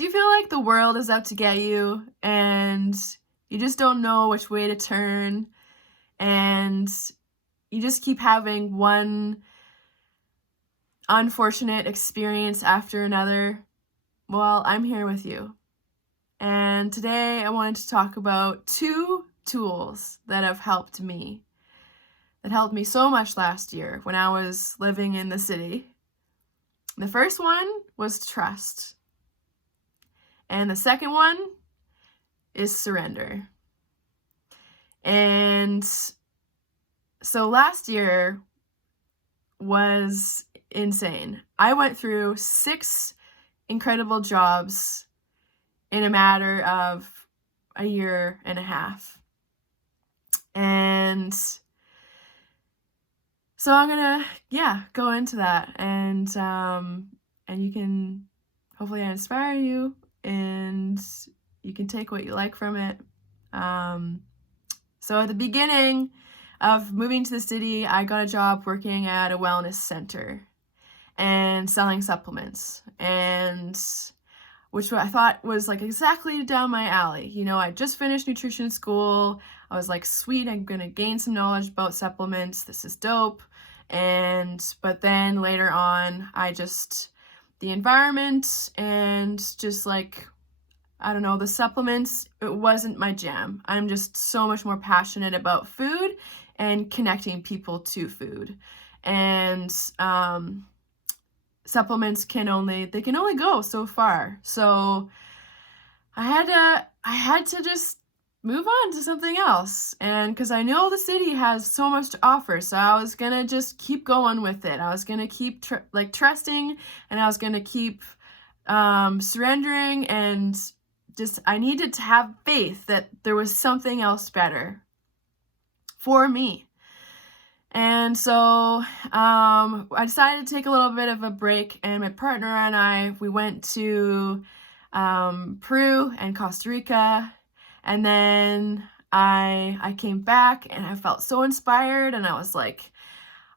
Do you feel like the world is out to get you and you just don't know which way to turn and you just keep having one unfortunate experience after another? Well, I'm here with you. And today I wanted to talk about 2 tools that have helped me, that helped me so much last year when I was living in the city. The first one was trust. And the second one is surrender. And so last year was insane. I went through 6 incredible jobs in a matter of a year and a half. And so I'm gonna, go into that, and you can, hopefully I inspire you, and you can take what you like from it. So at the beginning of moving to the city, I got a job working at a wellness center and selling supplements, and which I thought was like exactly down my alley. You know, I just finished nutrition school. I was like, sweet, I'm gonna gain some knowledge about supplements. This is dope. But then later on, the environment and just like, I don't know, the supplements, it wasn't my jam. I'm just so much more passionate about food and connecting people to food. And supplements can only go so far. So I had to just move on to something else. And because I know the city has so much to offer, so I was gonna just keep going with it. I was gonna keep trusting, and I was gonna keep surrendering, and just I needed to have faith that there was something else better for me. And so I decided to take a little bit of a break, and my partner and we went to Peru and Costa Rica, and then I came back and I felt so inspired, and I was like,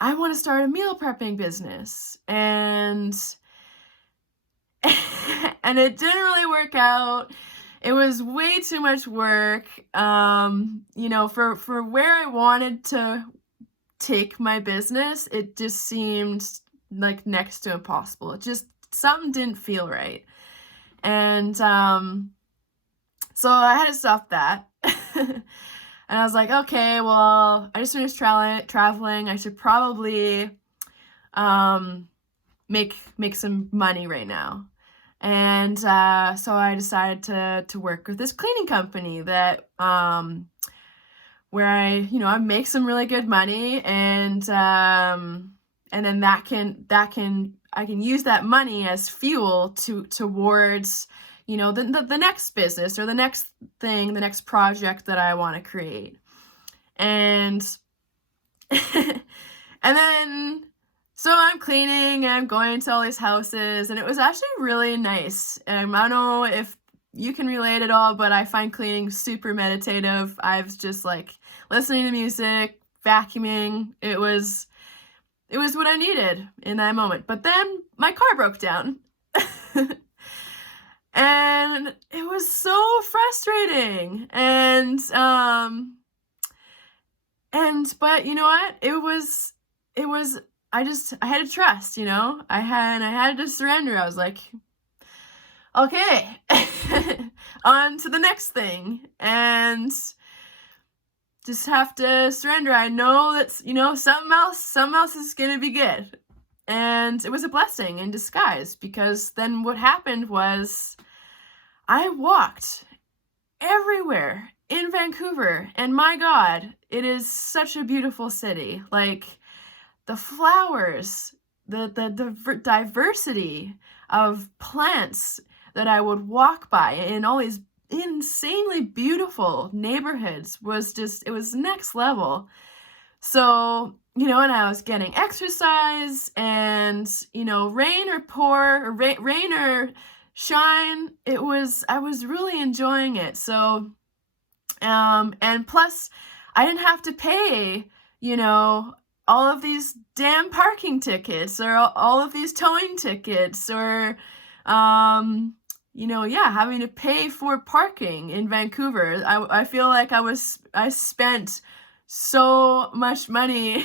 I want to start a meal prepping business. And and it didn't really work out. It was way too much work. For where I wanted to take my business, it just seemed like next to impossible. It just, something didn't feel right. And so I had to stop that. And I was like, okay, well, I just finished traveling. I should probably make some money right now. And so I decided to work with this cleaning company that where I make some really good money, and then I can use that money as fuel towards the next business or the next thing, the next project that I want to create. And and then so I'm cleaning, and I'm going to all these houses, and it was actually really nice. I don't know if you can relate at all, but I find cleaning super meditative. I was just like listening to music, vacuuming. It was what I needed in that moment. But then my car broke down. And it was so frustrating. But you know what? I had to trust, I had to surrender. I was like, okay, on to the next thing, and just have to surrender. I know that, something else is going to be good. And it was a blessing in disguise, because then what happened was I walked everywhere in Vancouver, and my God, it is such a beautiful city. Like, the flowers, the diversity of plants that I would walk by in all these insanely beautiful neighborhoods it was next level. So, and I was getting exercise, and, rain or pour, or rain or shine, I was really enjoying it. So, and plus I didn't have to pay, all of these damn parking tickets, or all of these towing tickets, or, having to pay for parking in Vancouver. I feel like I spent so much money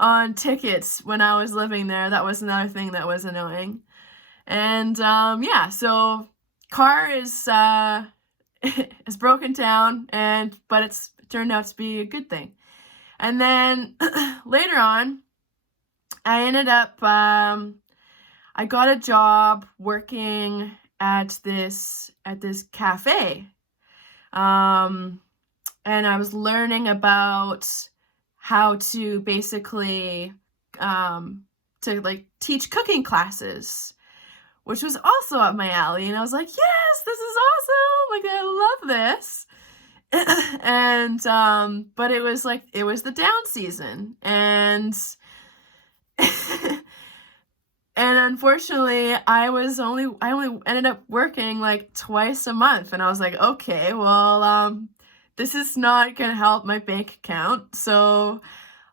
on tickets when I was living there. That was another thing that was annoying. And so car is is broken down, but it turned out to be a good thing. And then later on, I ended up I got a job working at this cafe. And I was learning about how to basically to like teach cooking classes, which was also up my alley. And I was like, yes, this is awesome. Like, I love this. And but it was the down season, and and unfortunately I only ended up working like twice a month, and I was like, okay, well, this is not gonna help my bank account, so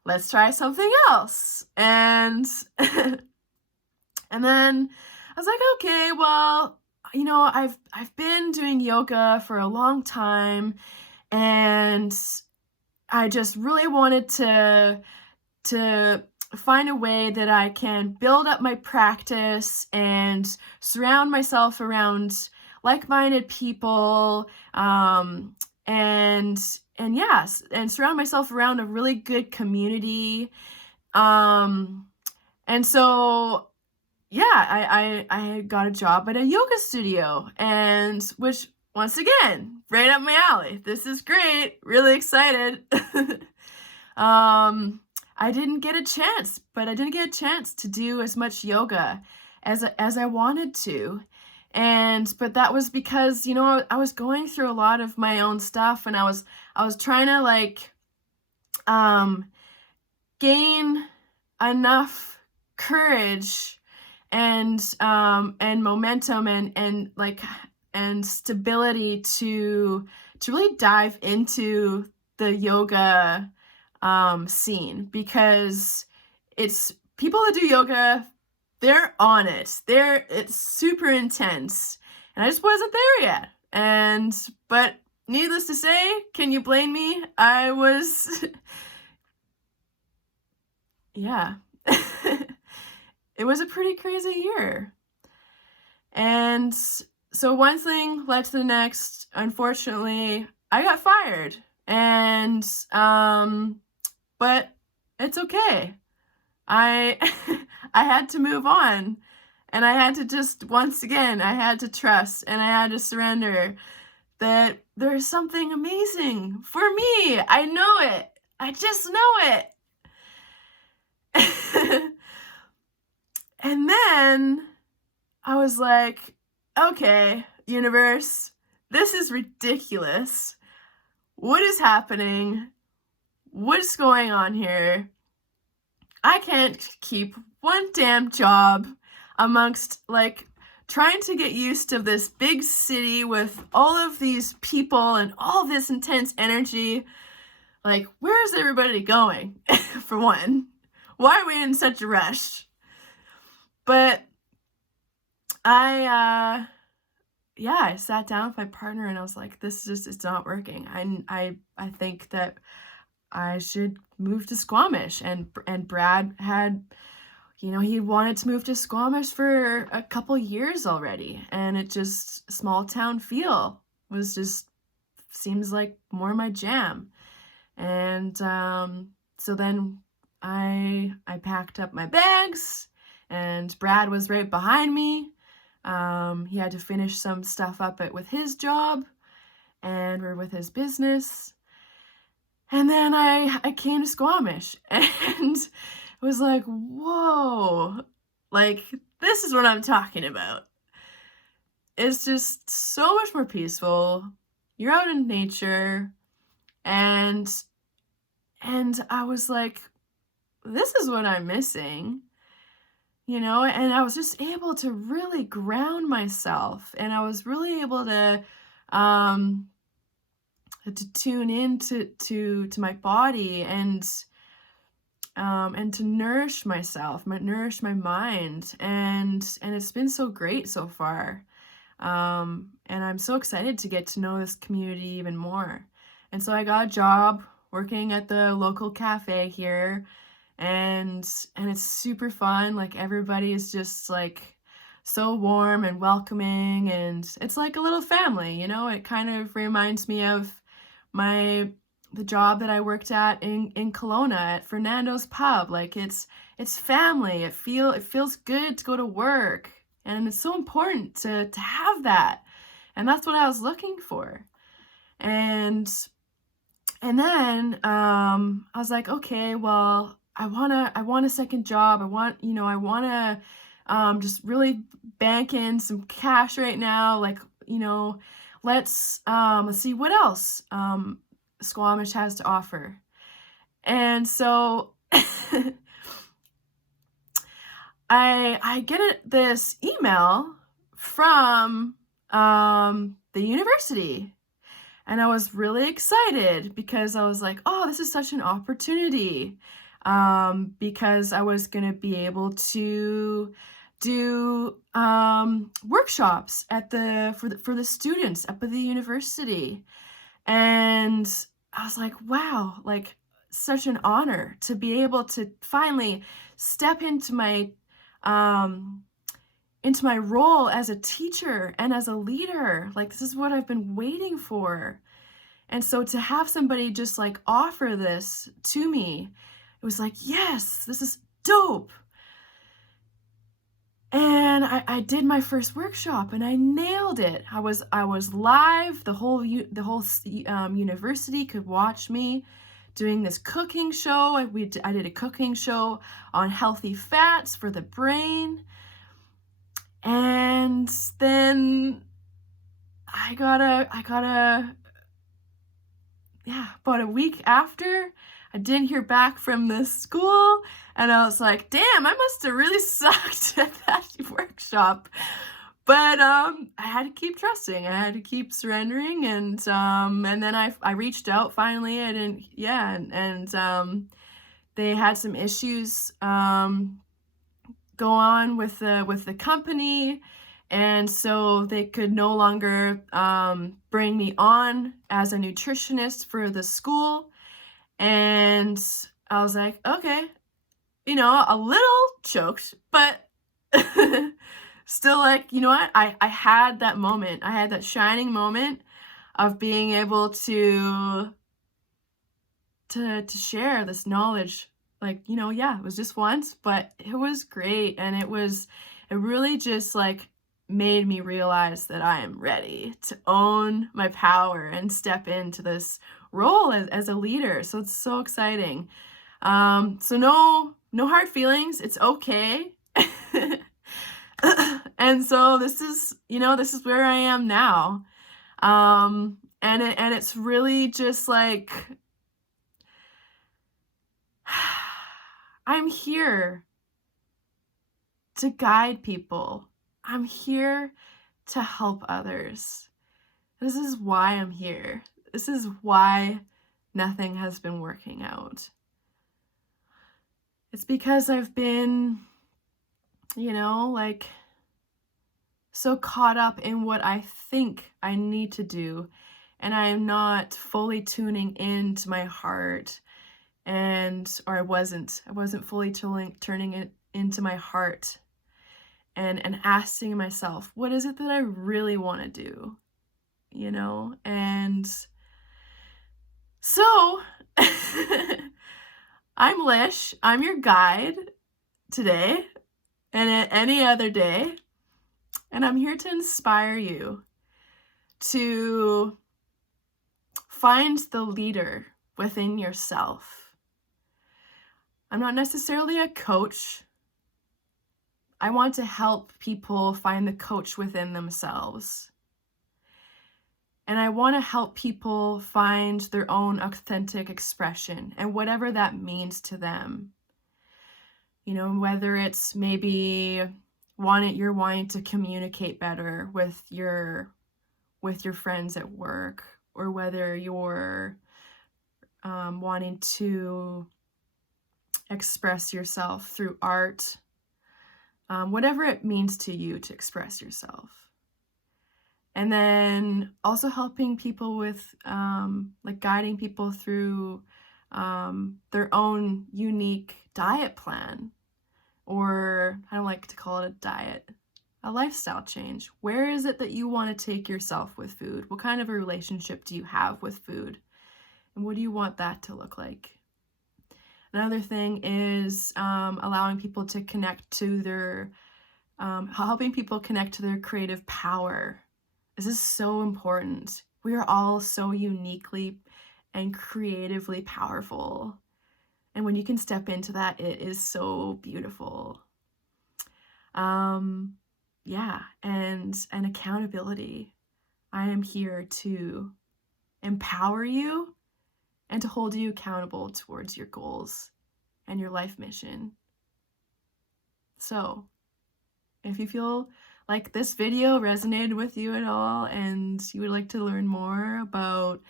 let's try something else. And and then I was like, okay, well, I've been doing yoga for a long time, and I just really wanted to find a way that I can build up my practice and surround myself around like-minded people, and surround myself around a really good community. And so I got a job at a yoga studio, and which, once again, right up my alley. This is great. Really excited. I didn't get a chance to do as much yoga as I wanted to. But that was because, I was going through a lot of my own stuff, and I was trying to like gain enough courage and momentum and stability to really dive into the yoga scene, because it's people that do yoga, they're on it. It's super intense, and I just wasn't there yet. But needless to say, can you blame me? I was, yeah. It was a pretty crazy year. And so one thing led to the next. Unfortunately, I got fired. And but it's okay. I had to move on. And I had to just, once again, I had to trust, and I had to surrender that there's something amazing for me. I know it. I just know it. And then I was like, okay, universe, this is ridiculous. What is happening? What's going on here? I can't keep one damn job amongst like trying to get used to this big city with all of these people and all this intense energy. Like, where is everybody going? For one, why are we in such a rush? But I sat down with my partner, and I was like, it's not working. I think that I should move to Squamish. And Brad had, he wanted to move to Squamish for a couple years already, and it just, small town feel was just, seems like more my jam. And so then I packed up my bags, and Brad was right behind me. He had to finish some stuff up with his job or with his business. And then I came to Squamish, and it was like, whoa, like, this is what I'm talking about. It's just so much more peaceful. You're out in nature, and I was like, this is what I'm missing. And I was just able to really ground myself, and I was really able to tune in to my body and to nourish myself, nourish my mind, and it's been so great so far. And I'm so excited to get to know this community even more. And so I got a job working at the local cafe here, and it's super fun. Like, everybody is just like so warm and welcoming, and it's like a little family, you know? It kind of reminds me of the job that I worked at in Kelowna at Fernando's Pub. Like, it's family. It feels good to go to work, and it's so important to have that. And that's what I was looking for. And then I was like, okay, well, I want a second job. I want to just really bank in some cash right now. Like, let's see what else Squamish has to offer. And so I get this email from the university. And I was really excited because I was like, oh, this is such an opportunity, because I was going to be able to do workshops for the students up at the university. And I was like, wow, like, such an honor to be able to finally step into my role as a teacher and as a leader. Like, this is what I've been waiting for. And so to have somebody just like offer this to me, it was like, yes, this is dope. And I did my first workshop and I nailed it. I was live. The whole university could watch me doing this cooking show. I did a cooking show on healthy fats for the brain. And then about a week after, I didn't hear back from the school, and I was like, damn, I must have really sucked at that workshop. But I had to keep trusting. I had to keep surrendering, and then I reached out finally. They had some issues go on with the company, and so they could no longer bring me on as a nutritionist for the school. And I was like, okay, a little choked, but still, like, you know what? I had that moment. I had that shining moment of being able to share this knowledge. Like, it was just once, but it was great. And it really just like made me realize that I am ready to own my power and step into this role as a leader. So it's so exciting. So no hard feelings. It's okay. And so this is where I am now. And it's really just like, I'm here to guide people. I'm here to help others. This is why I'm here. This is why nothing has been working out. It's because I've been, like, so caught up in what I think I need to do, and I am not fully tuning into my heart. Or I wasn't fully turning it into my heart and asking myself, what is it that I really want to do? And so I'm Lish. I'm your guide today and any other day. And I'm here to inspire you to find the leader within yourself. I'm not necessarily a coach. I want to help people find the coach within themselves. And I want to help people find their own authentic expression and whatever that means to them. Whether it's maybe you're wanting to communicate better with your friends at work, or whether you're wanting to express yourself through art, whatever it means to you to express yourself. And then also helping people with, like guiding people through their own unique diet plan, or I don't like to call it a diet, a lifestyle change. Where is it that you want to take yourself with food? What kind of a relationship do you have with food? And what do you want that to look like? Another thing is allowing people to connect to their, helping people connect to their creative power. This is so important. We are all so uniquely and creatively powerful. And when you can step into that, it is so beautiful. Yeah, and accountability. I am here to empower you and to hold you accountable towards your goals and your life mission. So, if you feel like this video resonated with you at all and you would like to learn more about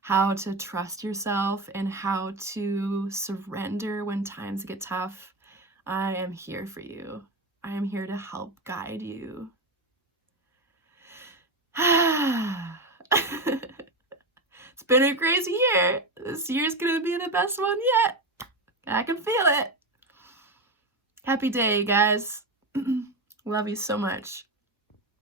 how to trust yourself and how to surrender when times get tough, I am here for you. I am here to help guide you. It's been a crazy year. This year's gonna be the best one yet. I can feel it. Happy day, guys. Love you so much.